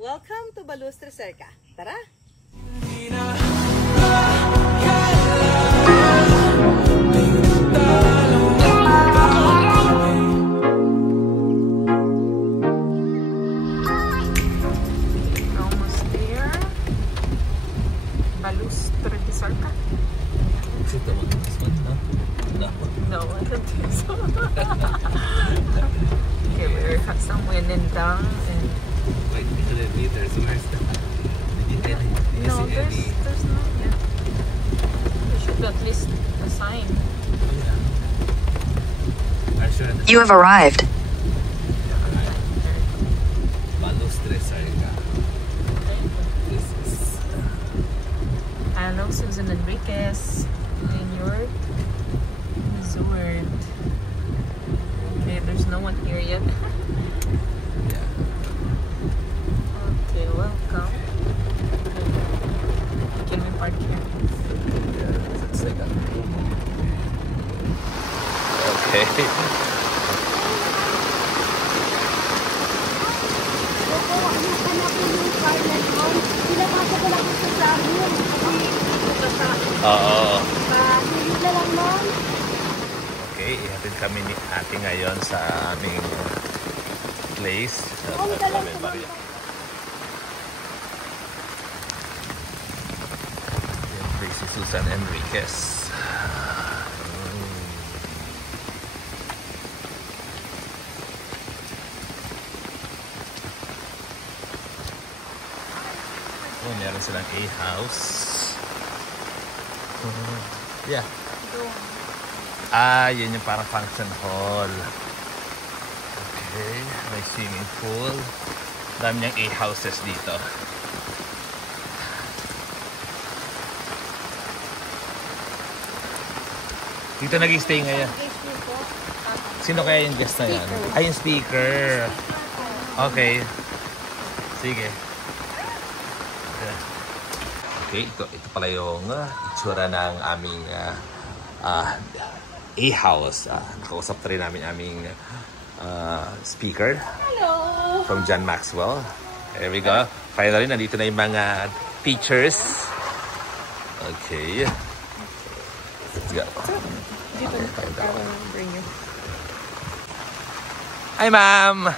Welcome to Balustre Cerca. Tara! Almost there. Balustre Cerca. Is it the one? This one? No? No, I don't think so. Okay, we're somewhere in down and Wait, 100 meters. Where's the... Did you no, see any? there's no yet. There should be at least a sign. Yeah. Are sure the You have arrived. Balustre Cerca. This is... Hello, Susan Enriquez. In your resort. Okay, there's no one here yet. Yeah. Okay, welcome. Can we park here? Yeah, it's like a... Okay. Oo. Okay, ihatid kami ni ate ngayon sa aming place. Yung place si Susan Enriquez. Oh, meron silang A-house. Yeah. Ah, yun yung parang function hall. Okay, may swimming pool. Dami niyang A-houses dito. Dito nag-stay ngayon. Sino kaya yung guest na yan? Ay, yung speaker. Okay. Sige. Okay, ito pala yung itsura ng aming A-house. Nakausap na rin namin aming speaker. Hello! From John Maxwell. There we go. Finally, nandito na yung mga teachers. Okay. Let's go. Dito na para bring you. Hi, ma'am!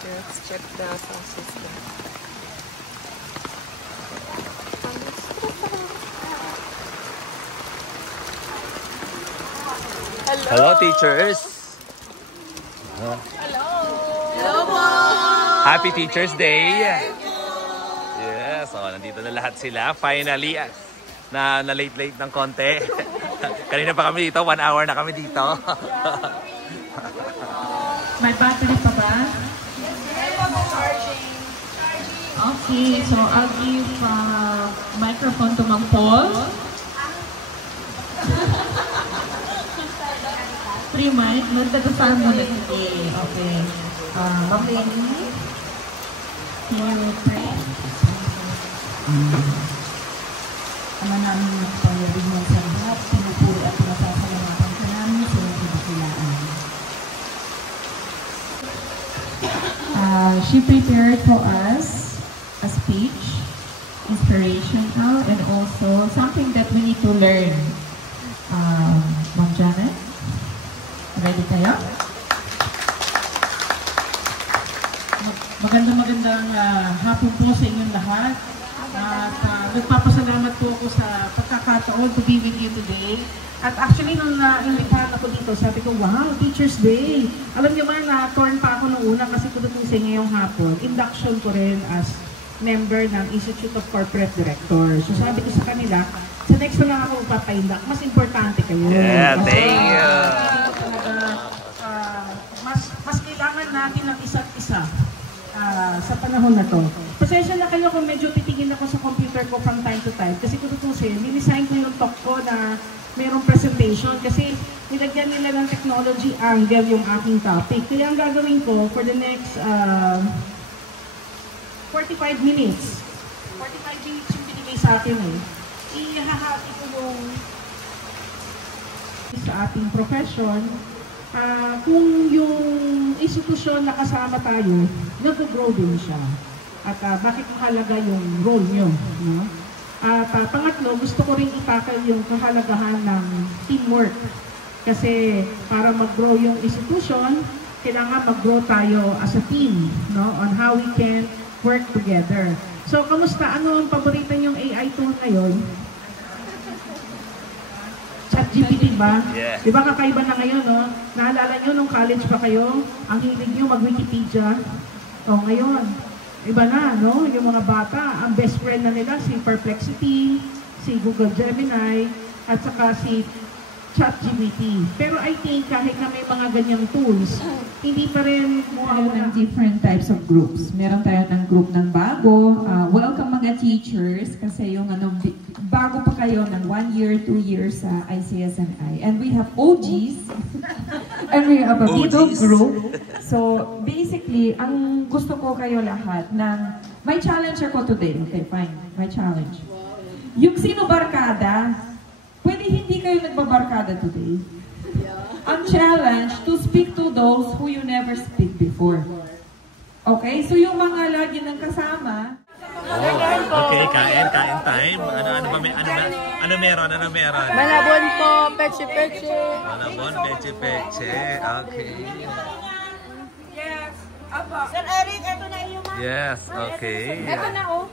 Let's check the sound system. Hello, teachers! Hello! Hello po! Happy Teacher's Day! Yes, so nandito na lahat sila. Finally, na late ng konti. Kanina pa kami dito, 1 hour na kami dito. May battery pa ba? Okay, so I'll give microphone to Mang Paul. Free mic? Magtagasaan mo na. Okay. Ma'am Lenny, can you pray? Ama namin magpangyaring sa lahat, pinupuri at nasasalamatan ka namin sa iyong kabikilaan. She prepared for us a speech, inspirational, and also something that we need to learn. Ma'am Janet, ready kayo? Magandang hapon po sa inyong lahat. Nagpapasalamat po ako sa pagkakataon to be with you today. At actually, nung na-invitahan ako dito, sabi ko, wow, Teacher's Day! Alam niyo ba, na-torn pa ako nung una kasi tututusin ngayong hapon. Induction ko rin as member ng Institute of Corporate Directors. So sabi ko sa kanila, sa next na lang ako magpapaindak, mas importante kayo. Yeah, thank you! Mas kailangan natin ng isa't isa sa panahon na to. Pasensya na kayo kung medyo titingin ako sa computer ko from time to time kasi kung tutusin, nidesign ko yung talk ko na mayroong presentation kasi nilagyan nila ng technology angle yung aking topic. Kaya ang gagawin ko for the next 45 minutes. 45 minutes yung binigay sa akin eh. Ihahati ko yung sa ating profession kung yung institusyon na kasama tayo, nag-grow din siya. At bakit mahalaga yung role nyo. No? At pangatlo, gusto ko rin itakal yung kahalagahan ng teamwork. Kasi para mag-grow yung institution, kailangan mag-grow tayo as a team, no? On how we can work together. So, kamusta? Ano ang paborito niyong AI tool ngayon? ChatGPT ba? Yeah. Di ba kakaiba na ngayon, no? Naalala niyo nung college pa kayo, ang hilig niyo mag-Wikipedia? O, ngayon, iba na, no? Yung mga bata, ang best friend na nila, si Perplexity, si Google Gemini, at saka si ChatGPT. Pero I think kahit na may mga ganyang tools, hindi pa rin Tayo ng different types of groups. Meron tayo ng group ng bago. Welcome mga teachers kasi yung bago pa kayo ng 1 year, 2 years sa ICSNI. And we have OGs and we have a middle group. So basically, ang gusto ko kayo lahat ng may challenge ako today. Okay, fine. My challenge. Yung sino barkada, pwede hindi kayo nagbabarkada today. Ang challenge to speak to those who you never speak before. Okay? So yung mga lagi ng kasama. Okay, kain time. Ano meron? Malabon po, peche-peche. Malabon, peche-peche. Okay. Yes. Apa. Sir Eric, ito na yung mga. Yes, okay. Ito na oh.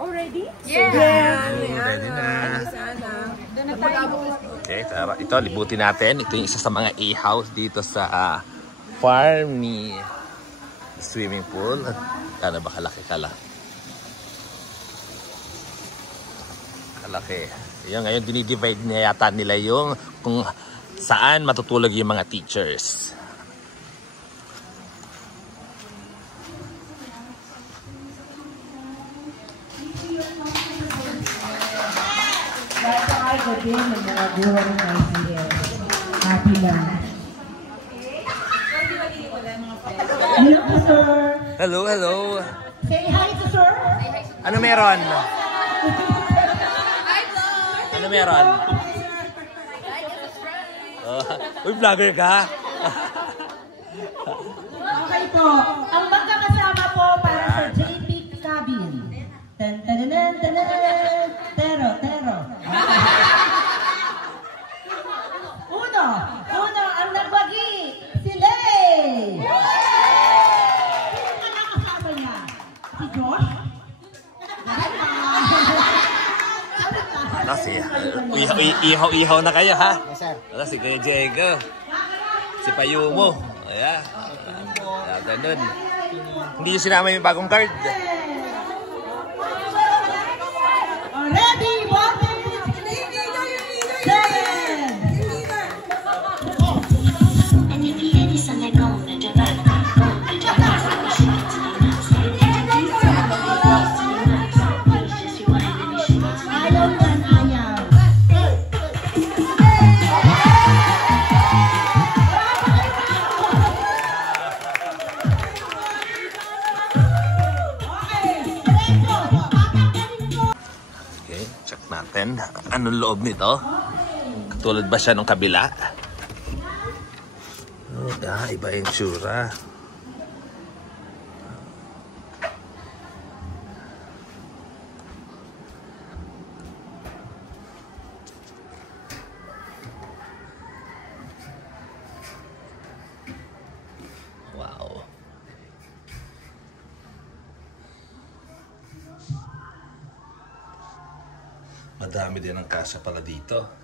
Already? Yeah. Ready na. Doon na tayo. Okay, tara. Ito, libutin natin. Ito yung isa sa mga A-house dito sa farm ni swimming pool. Ano ba kalaki kala? Kalaki. Yan, ngayon dinidivide niya yata nila yung kung saan matutulog yung mga teachers. Din ng mga buwan ng ICS. Happy lang. Hello po, sir. Hello, hello. Say hi to sir. Ano meron? Ano meron? Uy, vlogger ka? Okay po. Ang magkakasama po para sa JP Cabin. Tan-tan-tan-tan-tan. Tero. Uno, ang nagbagi, si Lay! Sino na kasama niya? Si Josh? Ihaw na kayo, ha? Yes, sir. Si Kuya Diego. Si Payumo. Ayan. Ganun. Hindi yung sinama yung bagong card. Ready, natin anong loob nito. Katulad ba siya nung kabila? Iba yung tsura. Wow. Madami din ang kasya pala dito.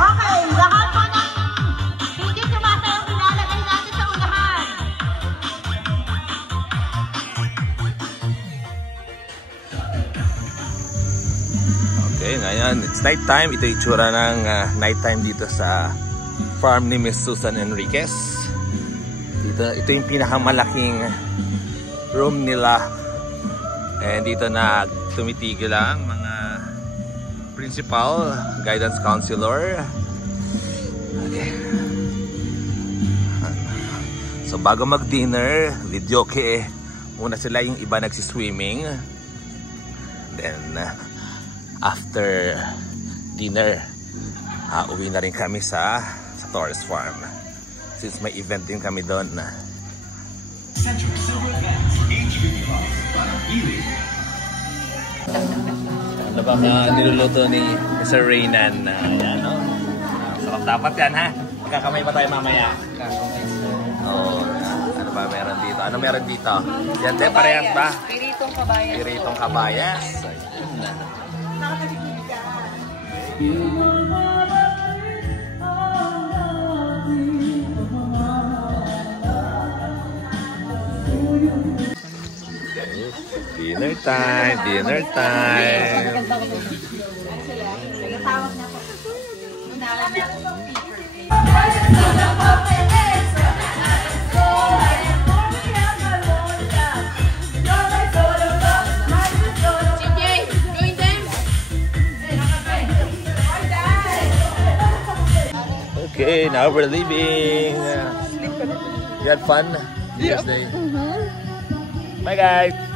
Okay, lahat po ng hindi sumasayang ilalagay natin sa unahan. Okay, ngayon, it's night time. Ito yung itsura ng night time dito sa farm ni Miss Susan Enriquez. Ito yung pinakamalaking room nila. And dito na tumitigil ang mga principal, guidance counselor. Okay. So bago mag-dinner, videoke muna sila, yung iba nagsiswimming. Then after dinner, uwi na rin kami sa Torres Farm. Since may event din kami doon. Ano ba mga niluluto ni Mr. Reynan? Ayan, no? Sarap dapat yan, ha? Magkakamay pa tayo mamaya. Oh, ano ba meron dito? Ano meron dito? Yan, te, parehas ba? Piritong kabayas. Piritong kabayas. Dinner time, dinner time. Okay, now we're leaving. You had fun? Yes. Bye guys.